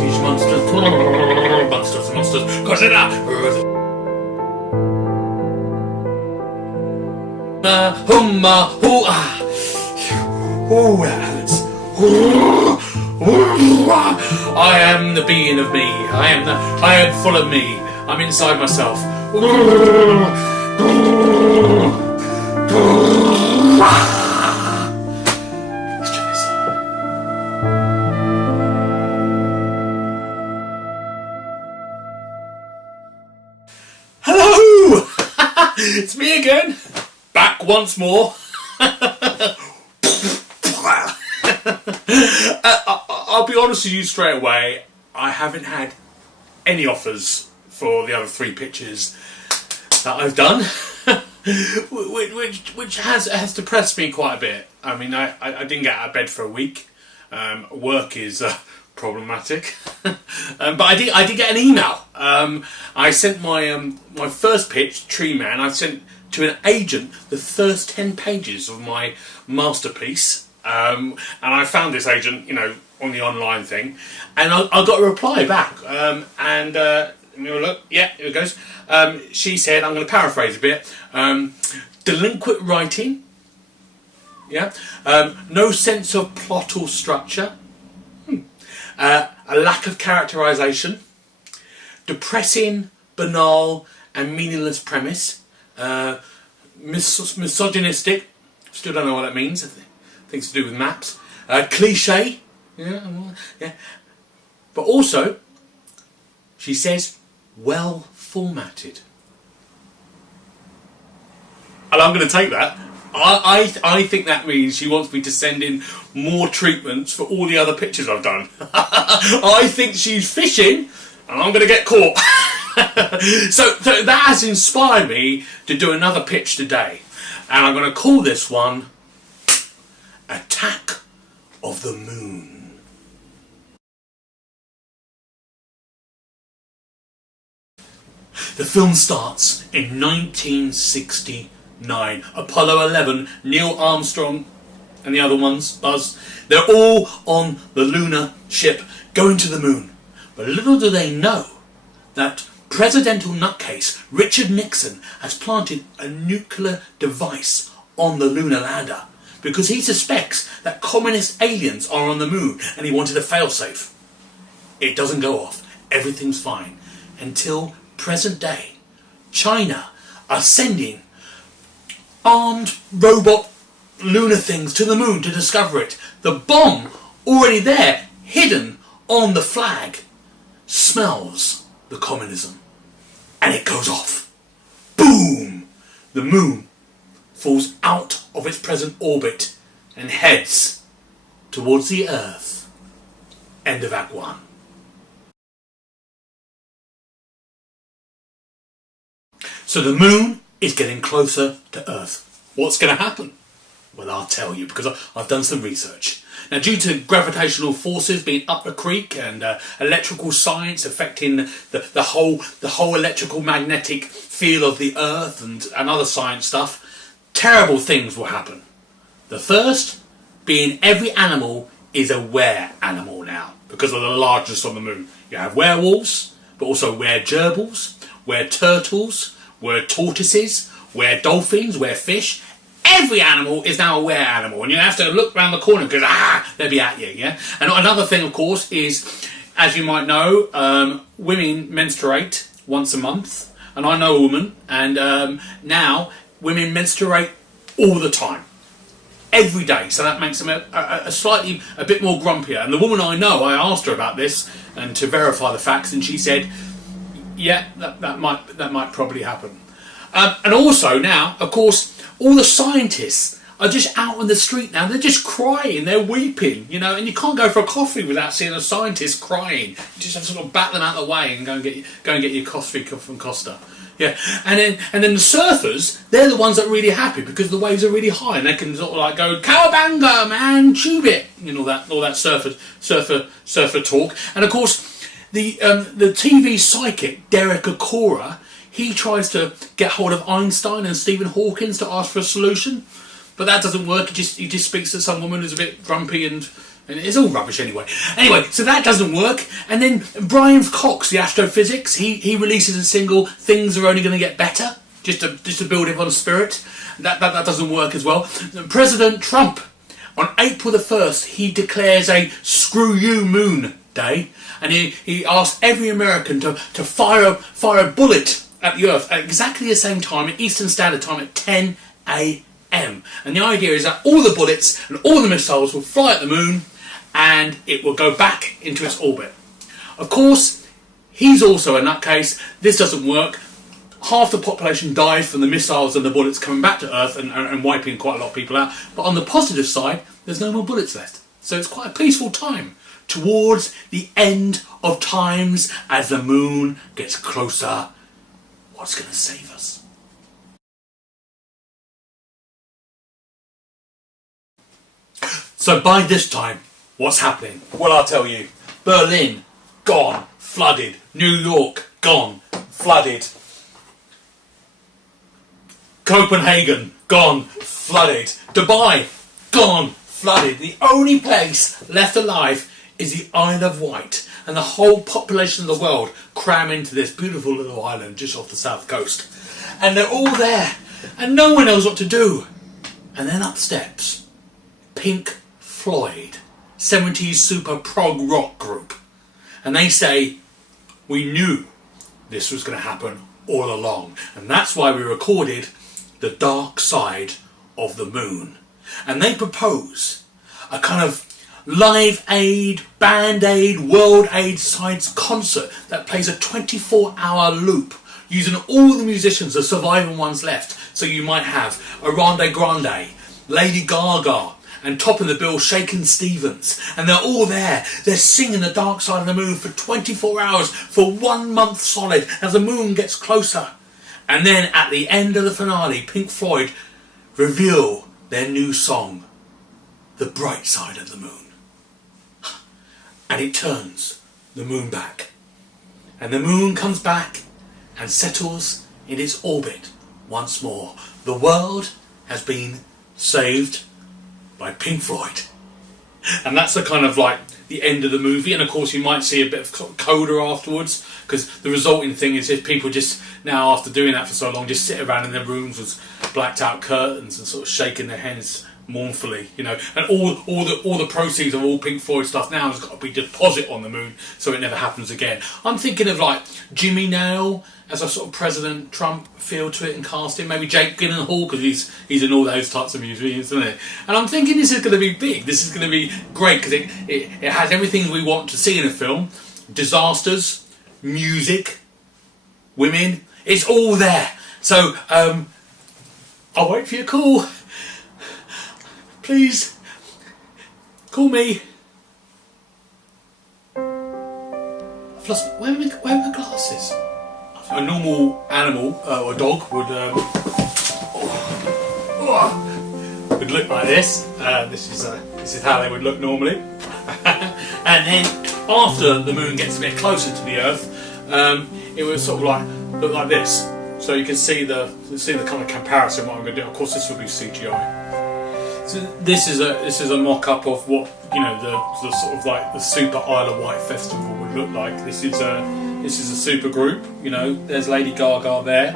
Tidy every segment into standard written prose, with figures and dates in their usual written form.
Teenage monsters, monsters, Godzilla. Oh, that hurts. I am the being of me. I am full of me. I'm inside myself. Let's try this. Hello! It's me again. Back once more. I'll be honest with you straight away, I haven't had any offers for the other 3 pitches that I've done, which has depressed me quite a bit. I mean, I didn't get out of bed for a week. Work is problematic, but I did get an email. I sent my first pitch, Tree Man. I sent to an agent the first 10 pages of my masterpiece. And I found this agent, on the online thing, and I got a reply back. And let me look. Yeah, here it goes. She said, I'm going to paraphrase a bit. Delinquent writing. Yeah. No sense of plot or structure. A lack of characterization. Depressing, banal, and meaningless premise. Misogynistic. Still don't know what that means. Things to do with maps. Cliche. Yeah. But also, she says, well formatted. And I'm going to take that. I think that means she wants me to send in more treatments for all the other pictures I've done. I think she's fishing, and I'm going to get caught. So that has inspired me to do another pitch today. And I'm going to call this one Attack of the Moon. The film starts in 1969. Apollo 11, Neil Armstrong and the other ones, Buzz, they're all on the lunar ship going to the moon. But little do they know that presidential nutcase Richard Nixon has planted a nuclear device on the lunar lander because he suspects that communist aliens are on the moon and he wanted a failsafe. It doesn't go off. Everything's fine. Until present day, China are sending armed robot lunar things to the moon to discover it. The bomb, already there, hidden on the flag, smells the communism. And it goes off. Boom! The moon falls out of its present orbit and heads towards the Earth. End of Act 1. So the moon is getting closer to Earth. What's going to happen? Well, I'll tell you, because I've done some research. Now, due to gravitational forces being up the creek and electrical science affecting the whole electrical magnetic feel of the Earth and other science stuff, terrible things will happen. The first being every animal is a were-animal now, because of the largest on the moon. You have werewolves, but also weregerbils, were-turtles, were-tortoises, were-dolphins, were-fish. Every animal is now a were-animal, and you have to look around the corner because they'll be at you, yeah? And another thing, of course, is, as you might know, women menstruate once a month, and I know a woman, and now women menstruate all the time, every day, so that makes them a bit more grumpier. And the woman I know, I asked her about this and to verify the facts, and she said, yeah, that might probably happen. And also now, of course, all the scientists are just out on the street now. They're just crying. They're weeping, and you can't go for a coffee without seeing a scientist crying. You just have to sort of bat them out of the way and go and get your coffee from Costa. Yeah, and then the surfers, they're the ones that are really happy because the waves are really high and they can sort of like go cowabunga, man, tube it, all that surfer talk. And of course, the TV psychic Derek Acorah, he tries to get hold of Einstein and Stephen Hawking to ask for a solution, but that doesn't work. He just speaks to some woman who's a bit grumpy and And it's all rubbish anyway. Anyway, so that doesn't work. And then Brian Cox, the astrophysics, he releases a single, Things Are Only Going to Get Better, just to build everyone's spirit. That doesn't work as well. President Trump, on April the 1st, he declares a Screw You Moon Day. And he asks every American to fire a bullet at the Earth at exactly the same time, at Eastern Standard Time, at 10 a.m. And the idea is that all the bullets and all the missiles will fly at the moon, and it will go back into its orbit. Of course, he's also a nutcase. This doesn't work. Half the population died from the missiles and the bullets coming back to Earth and wiping quite a lot of people out. But on the positive side, there's no more bullets left. So it's quite a peaceful time towards the end of times as the moon gets closer. What's going to save us? So by this time, what's happening? Well, I'll tell you. Berlin, gone, flooded. New York, gone, flooded. Copenhagen, gone, flooded. Dubai, gone, flooded. The only place left alive is the Isle of Wight. And the whole population of the world cram into this beautiful little island just off the south coast. And they're all there. And no one knows what to do. And then up steps Pink Floyd, 70s super prog rock group. And they say, we knew this was going to happen all along. And that's why we recorded The Dark Side of the Moon. And they propose a kind of Live Aid, Band Aid, World Aid Science concert that plays a 24-hour loop using all the musicians, the surviving ones left. So you might have Ariana Grande, Lady Gaga, and top of the bill, Shakin' Stevens. And they're all there. They're singing The Dark Side of the Moon for 24 hours, for 1 month solid, as the moon gets closer. And then at the end of the finale, Pink Floyd reveal their new song, The Bright Side of the Moon. And it turns the moon back. And the moon comes back and settles in its orbit once more. The world has been saved by Pink Floyd. And that's the kind of like the end of the movie. And of course you might see a bit of coda afterwards, because the resulting thing is if people just now, after doing that for so long, just sit around in their rooms with blacked out curtains and sort of shaking their heads mournfully, you know, and all the proceeds of all Pink Floyd stuff now has got to be deposit on the moon so it never happens again. I'm thinking of like Jimmy Nail as a sort of President Trump feel to it and casting, maybe Jake Gyllenhaal, because he's in all those types of movies, isn't it? And I'm thinking this is going to be big. This is going to be great because it has everything we want to see in a film: disasters, music, women. It's all there. So I'll wait for your call. Please, call me. I've lost. Where are my glasses? A normal animal or dog would would look like this. This is how they would look normally. And then after the moon gets a bit closer to the Earth, it would sort of like look like this. So you can see the kind of comparison. What I'm going to do. Of course, this will be CGI. So this is a mock-up of what, you know, the sort of like the Super Isle of Wight festival would look like. This is a super group. You know, there's Lady Gaga there.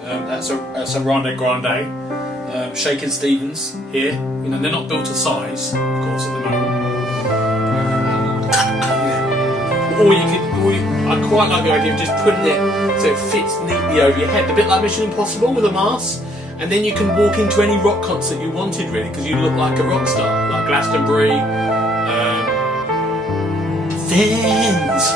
That's Ariana Grande. Shakin' Stevens here. You know, they're not built to size, of course, at the moment. I quite like the idea of just putting it so it fits neatly over your head, a bit like Mission Impossible with a mask. And then you can walk into any rock concert you wanted, really, because you look like a rock star, like Glastonbury. Things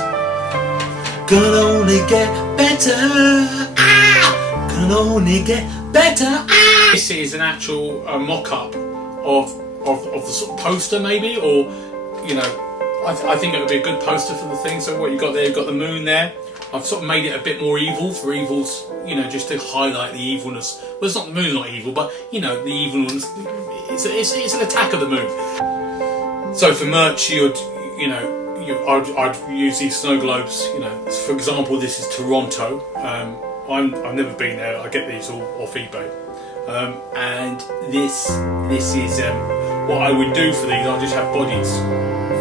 can only get better. Can only get better. This is an actual mock-up of the sort of poster, maybe, or you know, I think it would be a good poster for the thing. So what you got there, you've got the moon there. I've sort of made it a bit more evil for evil's, you know, just to highlight the evilness. Well, it's not, the moon's not evil, but you know, the evilness. It's an attack of the moon. So for merch, I'd use these snow globes. You know, for example, this is Toronto. I've never been there. I get these all off eBay. And this is what I would do for these, I'll just have bodies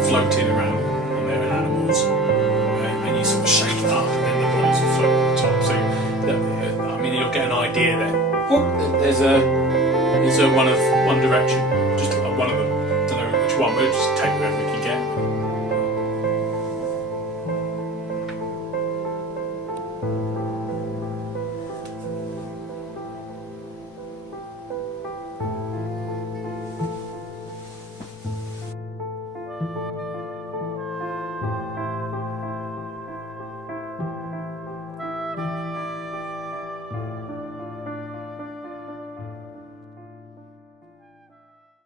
floating around on their animals, and you sort of shake it up, and then the bodies will float on top. So, I mean, you'll get an idea there. There's one Direction, just one of them. Don't know which one. We'll just take whoever we can get.